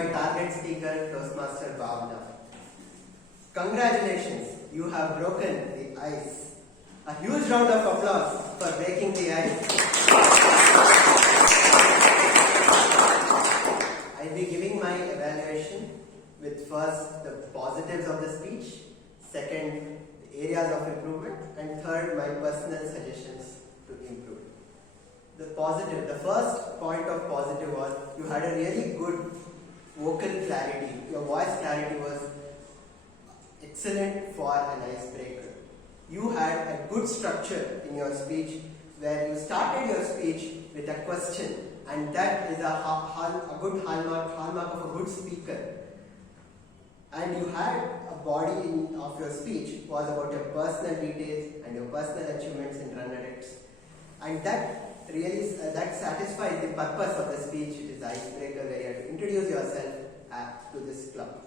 my target speaker, Toastmaster Bhavna. Congratulations, you have broken the ice. A huge round of applause for breaking the ice. I'll be giving my evaluation with first the positives of the speech, second the areas of improvement, and third my personal suggestions to improve. The first point of positive was you had a really good vocal clarity. Your voice clarity was excellent for an icebreaker. You had a good structure in your speech where you started your speech with a question, and that is a good hallmark of a good speaker. And you had a body of your speech was about your personal details and your personal achievements in Runnerdecks, and that really that satisfies the purpose of the speech. It is icebreaker where you have to introduce yourself to this club,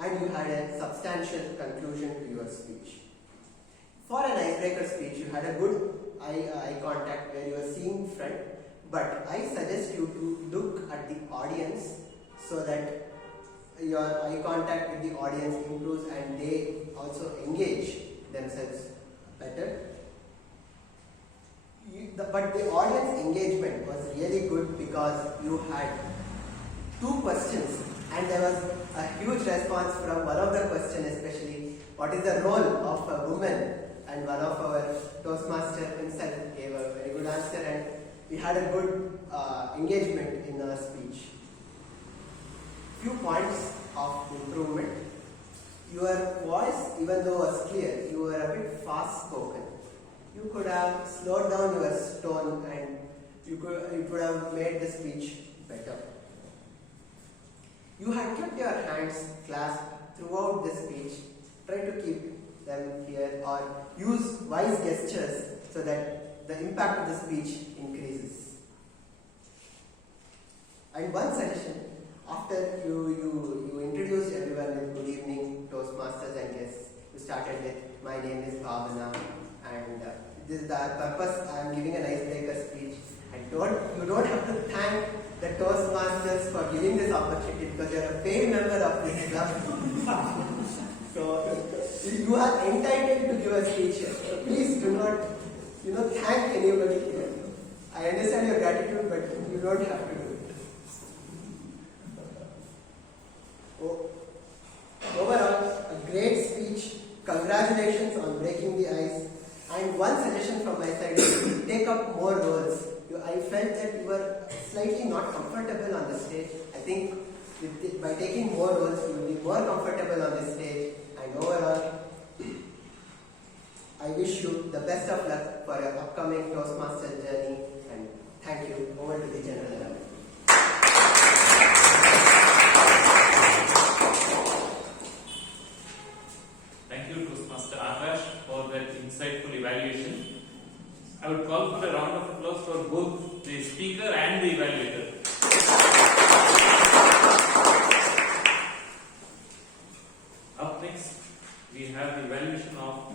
and you had a substantial conclusion to your speech. For an icebreaker speech, you had a good eye contact where you are seeing front, but I suggest you to look at the audience so that your eye contact with the audience improves and they also engage themselves better. But the audience engagement was really good because you had two questions and there was a huge response from one of the questions, especially what is the role of a woman, and one of our Toastmaster himself gave a very good answer, and we had a good engagement in our speech. Few points of improvement. Your voice, even though was clear, you were a bit fast spoken. You could have slowed down your tone and it would have made the speech better. You had kept your hands clasped throughout the speech. Try to keep them here or use wise gestures so that the impact of the speech increases. And one suggestion, after you introduced everyone with good evening, Toastmasters and guests, you started with, my name is Bhavana, and this is the purpose. I am giving an icebreaker speech, and you don't have to thank the Toastmasters for giving this opportunity because you are a paid member of this club. So you are entitled to give a speech. So please do not thank anybody here. I understand your gratitude, but you don't have to do it. Overall, a great speech. Congratulations on breaking the ice. And one suggestion from my side is take up more roles. I felt that you were slightly not comfortable on the stage. I think by taking more roles, you will be more comfortable on the stage. And overall, I wish you the best of luck for your upcoming Toastmaster journey. And thank you. Over to the General Assembly. Thank you, Toastmaster Akash, for that insightful evaluation. I would call for a round of applause for both the speaker and the evaluator. Up next, we have the evaluation of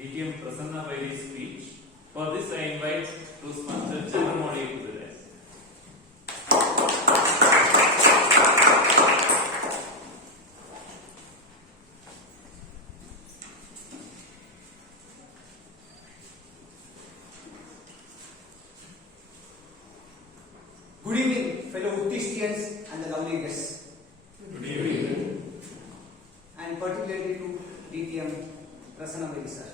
DTM Prasanna Vaid's speech. For this, I invite Toastmaster Chandramodi to the desk. Good evening, fellow Uttishtians and the lovely guests. Good evening. And particularly to DTM Prasanna Vaid sir.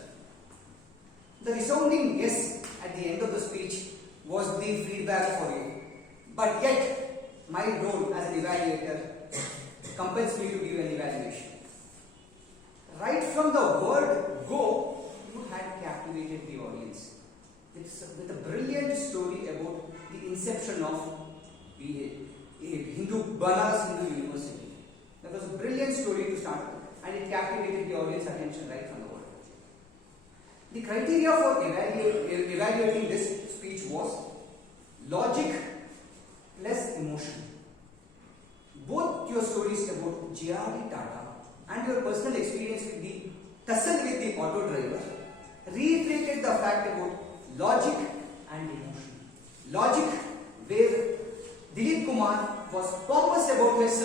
The resounding yes at the end of the speech was the feedback for you. But yet, my role as an evaluator compels me to give an evaluation. Right from the word go, you had captivated the audience with a brilliant story about the inception of the Banaras Hindu University. That was a brilliant story to start with, and it captivated the audience attention right from the word. The criteria for evaluating this speech was logic plus emotion. Both your stories about J.R.D. Tata and your personal experience with the tussle with the auto driver reiterated the fact about logic and emotion. Logic, where Dilip Kumar was pompous about his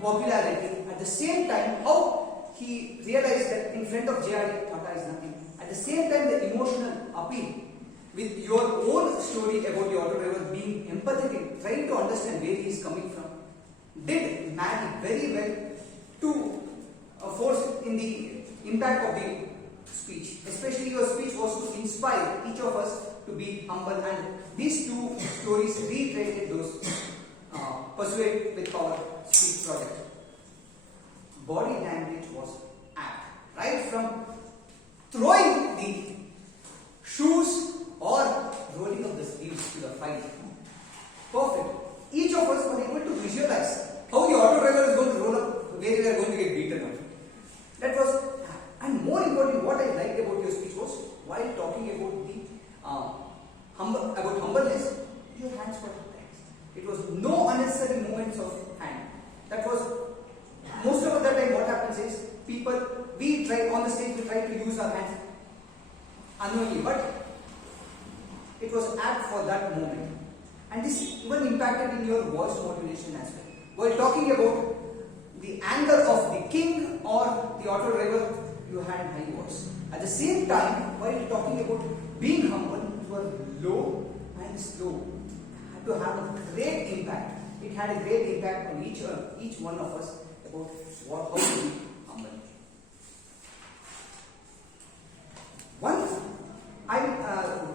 popularity. At the same time, how he realized that in front of JRD, Tata is nothing. At the same time, the emotional appeal with your own story about the auto driver, being empathetic, trying to understand where he is coming from, did marry very well to force in the impact of the speech. Especially your speech was to inspire each of us to be humble, and these two stories reiterated those Persuade with Power speech project. Body language was apt, right from throwing the shoes or rolling up the sleeves to the fight. Perfect. Each of us were able to visualize how the auto driver is going to roll up, where we are going to get beaten up. That was, and more important, what I liked about your speech was, while talking about the humbleness, your hands were relaxed. It was no unnecessary movements of hand. That was, most of the time what happens is, we try on the stage, we try to use our hands unknowingly, but it was apt for that moment. And this even impacted in your voice modulation as well. While talking about the anger of the king or the auto driver, you had high voice. At the same time, while talking about being humble, you were low and slow. It had to have a great impact. It had a great impact on each one of us about how to be humble. One, I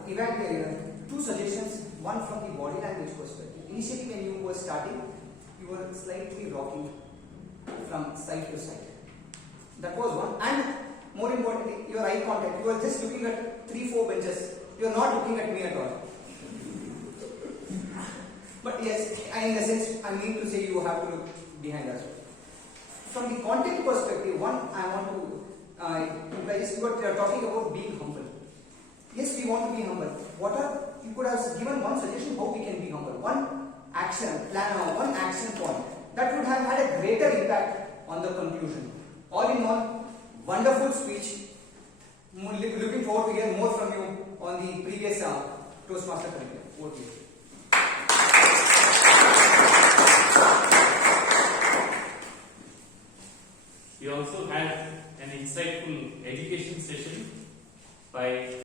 evaluated two suggestions. One from the body language perspective. Initially, when you were starting, you were slightly rocking from side to side. That was one. And more importantly, your eye contact. You were just looking at 3-4 benches. You are not looking at me at all. But yes, in a sense, I mean to say you have to look behind us. From the content perspective, one I want to emphasize, you are talking about being humble. Yes, we want to be humble. You could have given one suggestion how we can be humble. One action plan, one action point that would have had a greater impact on the conclusion. All in all, wonderful speech. Looking forward to hear more from you on the previous Toastmaster curriculum. Over to you. We also had an insightful education